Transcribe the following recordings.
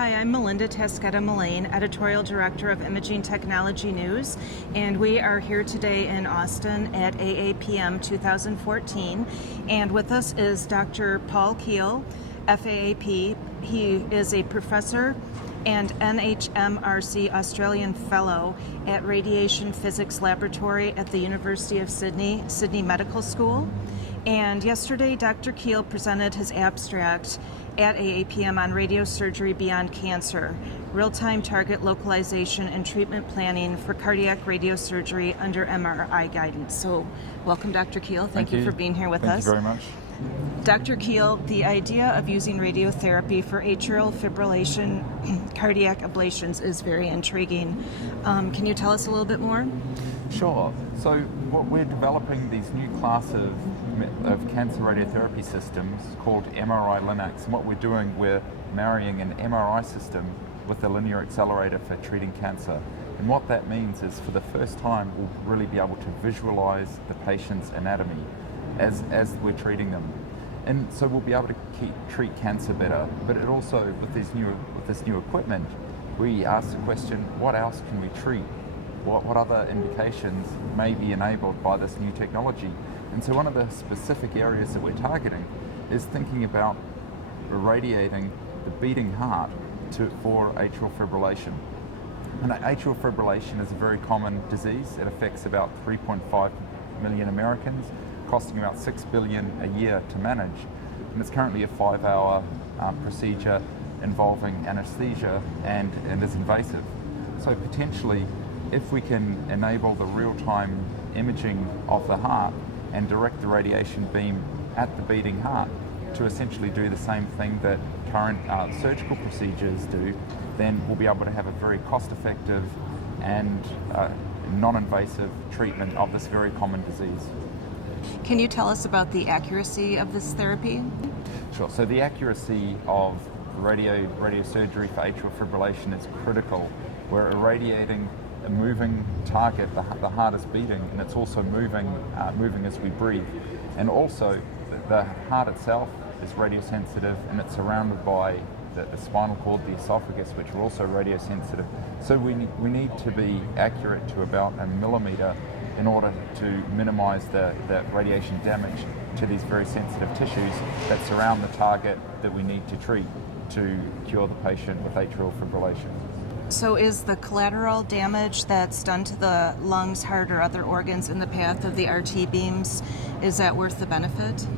Hi, I'm Melinda Tasqueta-Mullane, Editorial Director of Imaging Technology News, and we are here today in Austin at AAPM 2014, and with us is Dr. Paul Keall, FAAP. He is a professor and NHMRC Australian Fellow at Radiation Physics Laboratory at the University of Sydney Medical School. And yesterday, Dr. Keall presented his abstract at AAPM on Radiosurgery Beyond Cancer, real-time target localization and treatment planning for cardiac radiosurgery under MRI guidance. So welcome, Dr. Keall. Thank you for being here with us. Thank you very much. Dr. Keall, the idea of using radiotherapy for atrial fibrillation cardiac ablations is very intriguing. Can you tell us a little bit more? Sure. So we're developing these new class of cancer radiotherapy systems called MRI Linacs, and what we're doing, we're marrying an MRI system with a linear accelerator for treating cancer. And what that means is, for the first time, we'll really be able to visualize the patient's anatomy as we're treating them. And so we'll be able to treat cancer better. But it also, with this new equipment, we ask the question, what else can we treat? What other indications may be enabled by this new technology? And so one of the specific areas that we're targeting is thinking about irradiating the beating heart for atrial fibrillation. And atrial fibrillation is a very common disease. It affects about 3.5 million Americans, costing about $6 billion a year to manage. And it's currently a 5-hour procedure involving anesthesia and is invasive. So potentially, if we can enable the real-time imaging of the heart and direct the radiation beam at the beating heart to essentially do the same thing that current surgical procedures do, then we'll be able to have a very cost-effective and non-invasive treatment of this very common disease. Can you tell us about the accuracy of this therapy? Sure. So the accuracy of radiosurgery for atrial fibrillation is critical. We're irradiating a moving target, the heart is beating, and it's also moving as we breathe. And also, the heart itself is radiosensitive, and it's surrounded by the spinal cord, the esophagus, which are also radiosensitive. So we need to be accurate to about a millimeter in order to minimize the radiation damage to these very sensitive tissues that surround the target that we need to treat to cure the patient with atrial fibrillation. So is the collateral damage that's done to the lungs, heart, or other organs in the path of the RT beams, is that worth the benefit?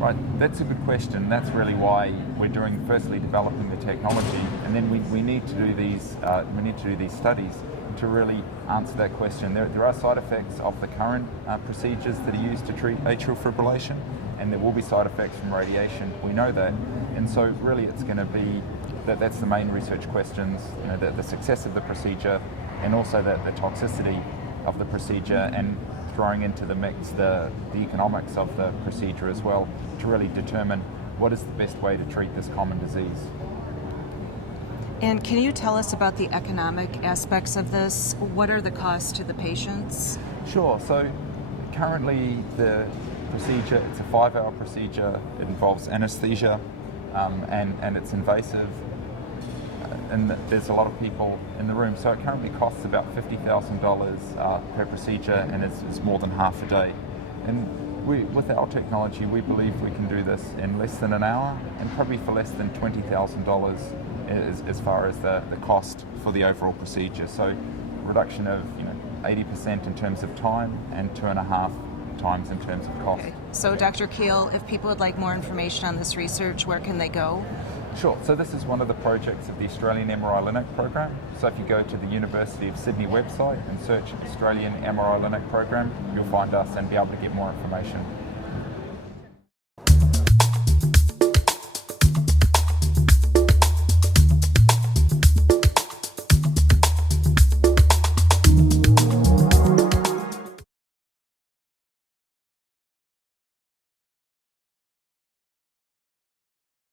Right, that's a good question. That's really why we're firstly developing the technology, and then we need to do these studies to really answer that question. There are side effects of the current procedures that are used to treat atrial fibrillation, and there will be side effects from radiation. We know that, and so really it's going to be that's the main research questions, the success of the procedure, and also the toxicity of the procedure, and throwing into the mix the economics of the procedure as well, to really determine what is the best way to treat this common disease. And can you tell us about the economic aspects of this? What are the costs to the patients? Sure. So currently the procedure, it's a 5-hour procedure. It involves anesthesia, and it's invasive. And there's a lot of people in the room. So it currently costs about $50,000 per procedure, and it's more than half a day. And with our technology, we believe we can do this in less than an hour, and probably for less than $20,000 as far as the cost for the overall procedure. So reduction of 80% in terms of time, and 2.5 times in terms of cost. Okay. So Dr. Keall, if people would like more information on this research, where can they go? Sure. So this is one of the projects of the Australian MRI Linac program. So if you go to the University of Sydney website and search Australian MRI Linac program, you'll find us and be able to get more information.